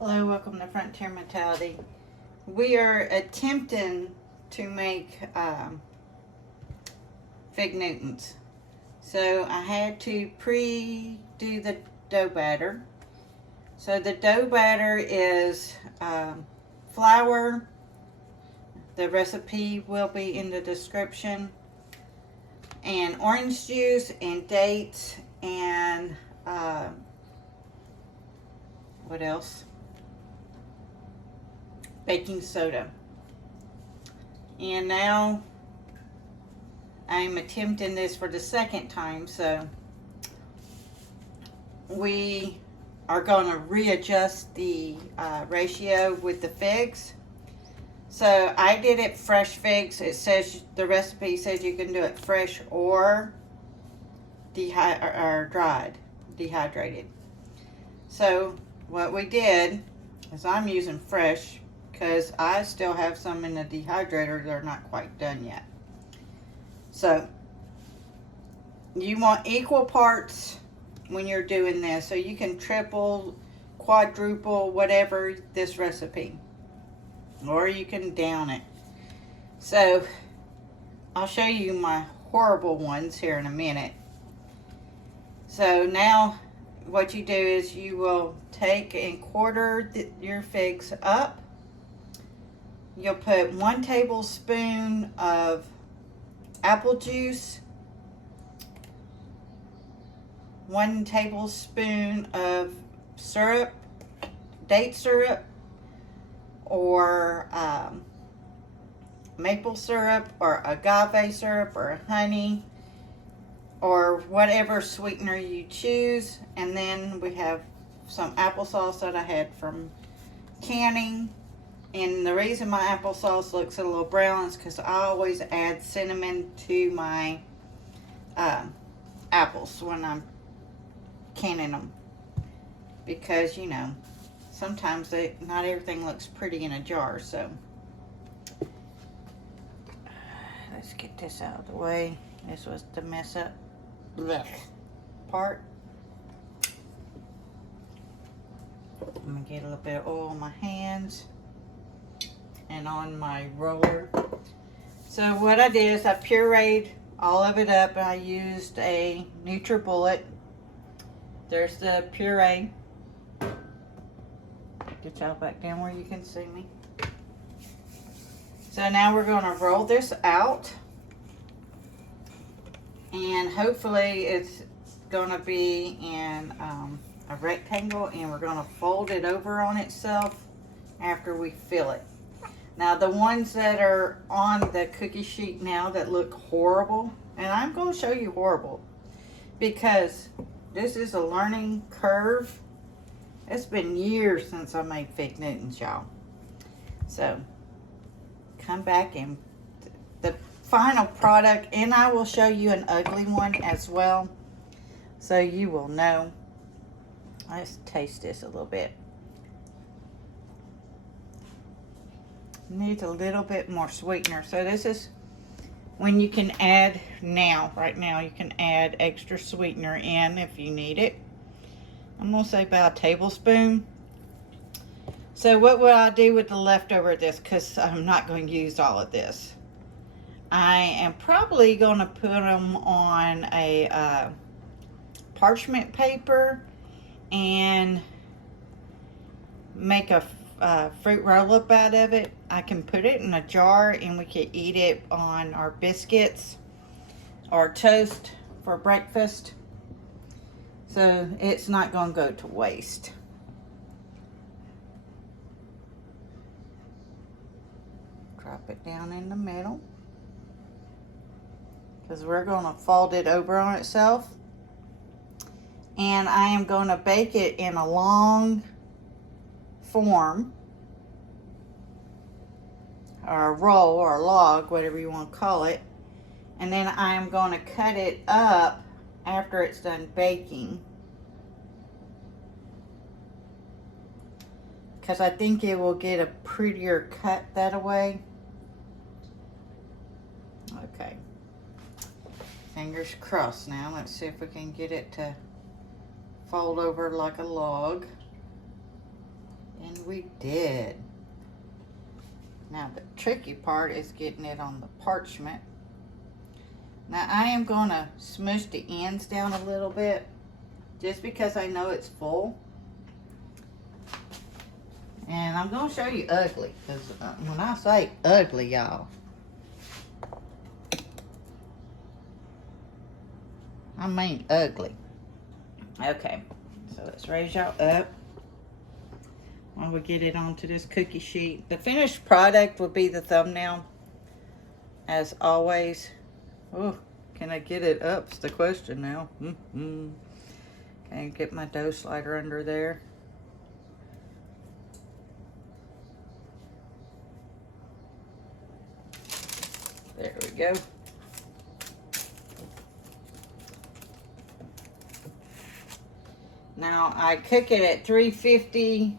Hello, welcome to Frontier Mentality. We are attempting to make fig Newtons. So I had to pre-do the dough batter. So the dough batter is flour. The recipe will be in the description. And orange juice and dates and what else? Baking soda. And now I'm attempting this for the second time, so we are going to readjust the ratio with the figs. So I did it fresh figs. It says, the recipe says you can do it fresh or dried, dehydrated. So what we did is I'm using fresh because I still have some in the dehydrator that are not quite done yet. So you want equal parts when you're doing this, so you can triple, quadruple, whatever this recipe, or you can down it. So I'll show you my horrible ones here in a minute. So now what you do is you will take and quarter your figs up. You'll put 1 tablespoon of apple juice, 1 tablespoon of syrup, date syrup, or maple syrup, or agave syrup, or honey, or whatever sweetener you choose. And then we have some applesauce that I had from canning. And the reason my applesauce looks a little brown is because I always add cinnamon to my apples when I'm canning them. Because, you know, sometimes not everything looks pretty in a jar. So let's get this out of the way. This was the mess up part. I'm going to get a little bit of oil on my hands and on my roller. So what I did is I pureed all of it up. I used a NutriBullet. There's the puree. Get y'all back down where you can see me. So now we're going to roll this out, and hopefully it's going to be in a rectangle, and we're going to fold it over on itself after we fill it. Now the ones that are on the cookie sheet now that look horrible, and I'm going to show you horrible because this is a learning curve. It's been years since I made fig Newtons, y'all. So come back and the final product, and I will show you an ugly one as well, so you will know. Let's taste this a little bit. Needs a little bit more sweetener. So this is when you can add right now you can add extra sweetener in if you need it. I'm gonna say about a tablespoon. So what will I do with the leftover of this, because I'm not going to use all of this? I am probably going to put them on a parchment paper and make a fruit roll-up out of it. I can put it in a jar and we can eat it on our biscuits or toast for breakfast. So it's not going to go to waste. Drop it down in the middle, because we're going to fold it over on itself. And I am going to bake it in a long form, or a roll, or a log, whatever you want to call it. And then I am going to cut it up after it's done baking, because I think it will get a prettier cut that way. Okay, fingers crossed. Now let's see if we can get it to fold over like a log in And we did. Now the tricky part is getting it on the parchment. Now I am going to smush the ends down a little bit just because I know it's full. And I'm going to show you ugly, because when I say ugly, y'all, I mean ugly. Okay, so let's raise y'all up while we get it onto this cookie sheet. The finished product will be the thumbnail, as always. Oh, can I get it up? It's the question now. Okay, get my dough slider under there. There we go. Now I cook it at 350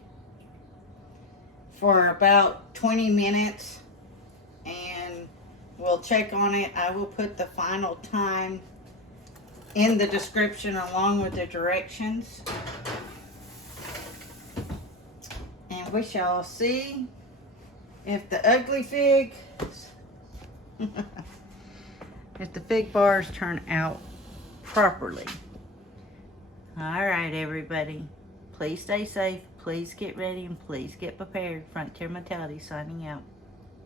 for about 20 minutes, and we'll check on it. I will put the final time in the description along with the directions. And we shall see if the ugly figs, if the fig bars turn out properly. All right, everybody. Please stay safe. Please get ready and please get prepared. Frontier Mentality signing out.